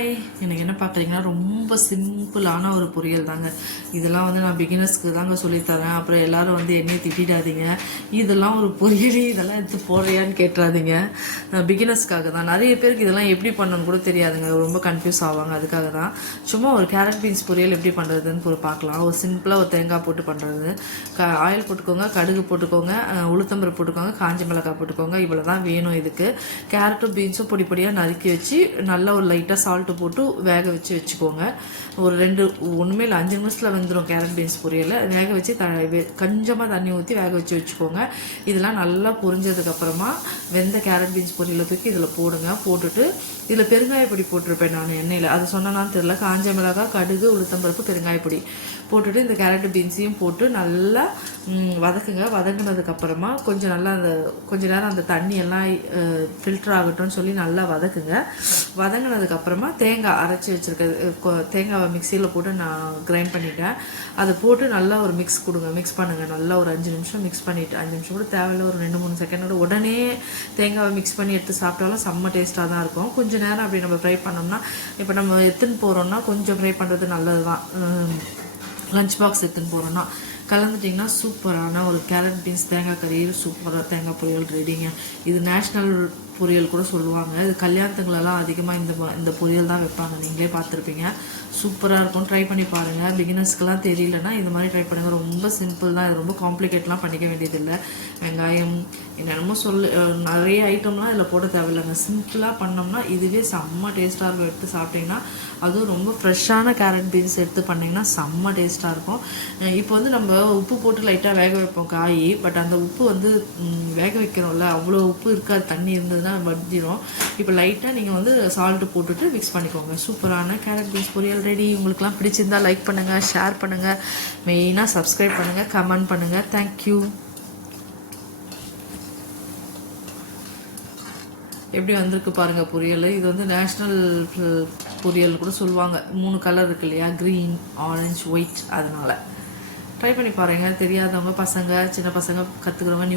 Hi எனக்கு என்ன பார்க்குறீங்கன்னா ரொம்ப சிம்பிளான ஒரு பொரியல் தாங்க இதெல்லாம் வந்து நான் பிகினர்ஸ்க்கு தாங்க சொல்லித்தரேன் அப்புறம் எல்லோரும் வந்து என்னையும் திட்டிடாதீங்க. இதெல்லாம் ஒரு பொரியல் இதெல்லாம் எடுத்து போடுறியான்னு கேட்டுறாதீங்க. பிகினர்ஸ்க்காக தான். நிறைய பேருக்கு இதெல்லாம் எப்படி பண்ணணும்னு கூட தெரியாதுங்க. ரொம்ப கன்ஃபியூஸ் ஆவாங்க. அதுக்காக தான். சும்மா ஒரு கேரட் பீன்ஸ் பொரியல் எப்படி பண்ணுறதுன்னு ஒரு பார்க்கலாம். ஒரு சிம்பிளாக ஒரு தேங்காய் போட்டு பண்ணுறது க ஆயில் போட்டுக்கோங்க கடுகு போட்டுக்கோங்க உளுத்தம்பரம் போட்டுக்கோங்க காஞ்ச மிளகாய் போட்டுக்கோங்க. இவ்வளோ தான் வேணும் இதுக்கு. கேரட்டும் பீன்ஸும் பொடி பொடியாக நறுக்கி வச்சு நல்லா ஒரு லைட்டாக சால்ட்டு போட்டு வேக வச்சு வச்சுக்கோங்க. ஒரு ரெண்டு ஒன்றுமே இல்லை அஞ்சு நிமிஷத்தில் வந்துடும் கேரட் பீன்ஸ் பொரியல். வேக வச்சு த கொஞ்சமாக தண்ணி ஊற்றி வேக வச்சு வச்சுக்கோங்க. இதெல்லாம் நல்லா பொரிஞ்சதுக்கப்புறமா வெந்த கேரட் பீன்ஸ் பொரியலை தூக்கி இதில் போடுங்க. போட்டுட்டு இதில் பெருங்காயப்பொடி போட்டிருப்பேன் நான் எண்ணெயில். அது சொன்னனான்னு தெரியல. காஞ்ச மிளகாய் கடுகு உளுத்தம்பருப்பு பெருங்காயப்பொடி போட்டுட்டு இந்த கேரட் பீன்ஸையும் போட்டு நல்லா வதக்குங்க. வதங்கினதுக்கப்புறமா கொஞ்சம் நல்லா அந்த கொஞ்ச நேரம் அந்த தண்ணி எல்லாம் ஃபில்டர் ஆகட்டும்னு சொல்லி நல்லா வதக்குங்க. வதங்கினதுக்கப்புறமா தேங்காய் அரைச்சி வச்சுருக்க தேங்காவை மிக்சியில் போட்டு நான் கிரைண்ட் பண்ணிட்டேன். அதை போட்டு நல்லா ஒரு மிக்ஸ் கொடுங்க. மிக்ஸ் பண்ணுங்கள் நல்லா ஒரு அஞ்சு நிமிஷம் மிக்ஸ் பண்ணிவிட்டு அஞ்சு நிமிஷம் கூட தேவையில்ல. ஒரு ரெண்டு மூணு செகண்டோட உடனே தேங்காவை மிக்ஸ் பண்ணி எடுத்து சாப்பிட்டாலும் செம்ம டேஸ்ட்டாக தான் இருக்கும். கொஞ்சம் நேரம் அப்படி நம்ம ஃப்ரை பண்ணோம்னா இப்போ நம்ம எடுத்துன்னு போகிறோம்னா கொஞ்சம் ஃப்ரை பண்ணுறது நல்லது தான் லஞ்ச் பாக்ஸ் எடுத்துன்னு போகிறோன்னா கலந்துட்டிங்கன்னா சூப்பரான ஒரு கேரட் பீன்ஸ் தேங்காய் கறி சூப்பராக தேங்காய் பொரியல் ரெடிங்க இது நேஷ்னல் பொரியல் கூட சொல்லுவாங்க. இது கல்யாணத்துங்களெல்லாம் அதிகமாக இந்த இந்த பொரியல் தான் வைப்பாங்க. நீங்களே பார்த்துருப்பீங்க. சூப்பராக இருக்கும். ட்ரை பண்ணி பாருங்கள் பிகினர்ஸ்க்கெலாம் தெரியலனா இது மாதிரி ட்ரை பண்ணுங்கள் ரொம்ப சிம்பிள் தான். இது ரொம்ப காம்ப்ளிகேட்லாம் பண்ணிக்க வேண்டியதில்லை. வெங்காயம் என்னென்னமோ சொல்லு நிறைய ஐட்டம்லாம் இதில் போட தேவையில்லைங்க. சிம்பிளாக பண்ணோம்னா இதுவே செம்ம டேஸ்ட்டாக இருக்கும். எடுத்து சாப்பிட்டிங்கன்னா அதுவும் ரொம்ப ஃப்ரெஷ்ஷான கேரட் பீன்ஸ் எடுத்து பண்ணிங்கன்னா செம்ம டேஸ்ட்டாக இருக்கும். இப்போ வந்து நம்ம உப்பு போட்டு லைட்டாக வேக வைப்போம் காய். பட் அந்த உப்பு வந்து வேக வைக்கிறோம்ல அவ்வளோ உப்பு இருக்காது. தண்ணி இருந்ததுன்னா வடிஞ்சிடும் இப்போ லைட்டாக நீங்கள் வந்து சால்ட்டு போட்டுட்டு மிக்ஸ் பண்ணிக்கோங்க. சூப்பரான கேரட் பீன்ஸ் பொரியல் ரெடி உங்களுக்குலாம் பிடிச்சிருந்தா லைக் பண்ணுங்கள் ஷேர் பண்ணுங்கள் மெயினாக சப்ஸ்கிரைப் பண்ணுங்கள் கமெண்ட் பண்ணுங்கள் தேங்க்யூ எப்படி வந்திருக்கு பாருங்கள் பொரியல். இது வந்து நேஷ்னல் பொரியல் கூட சொல்லுவாங்க. மூணு கலர் இருக்கு இல்லையா? க்ரீன் ஆரஞ்ச் ஒயிட் அதனால. ட்ரை பண்ணி பாருங்க. தெரியாதவங்க பசங்க சின்ன பசங்க கற்றுக்கிறவங்க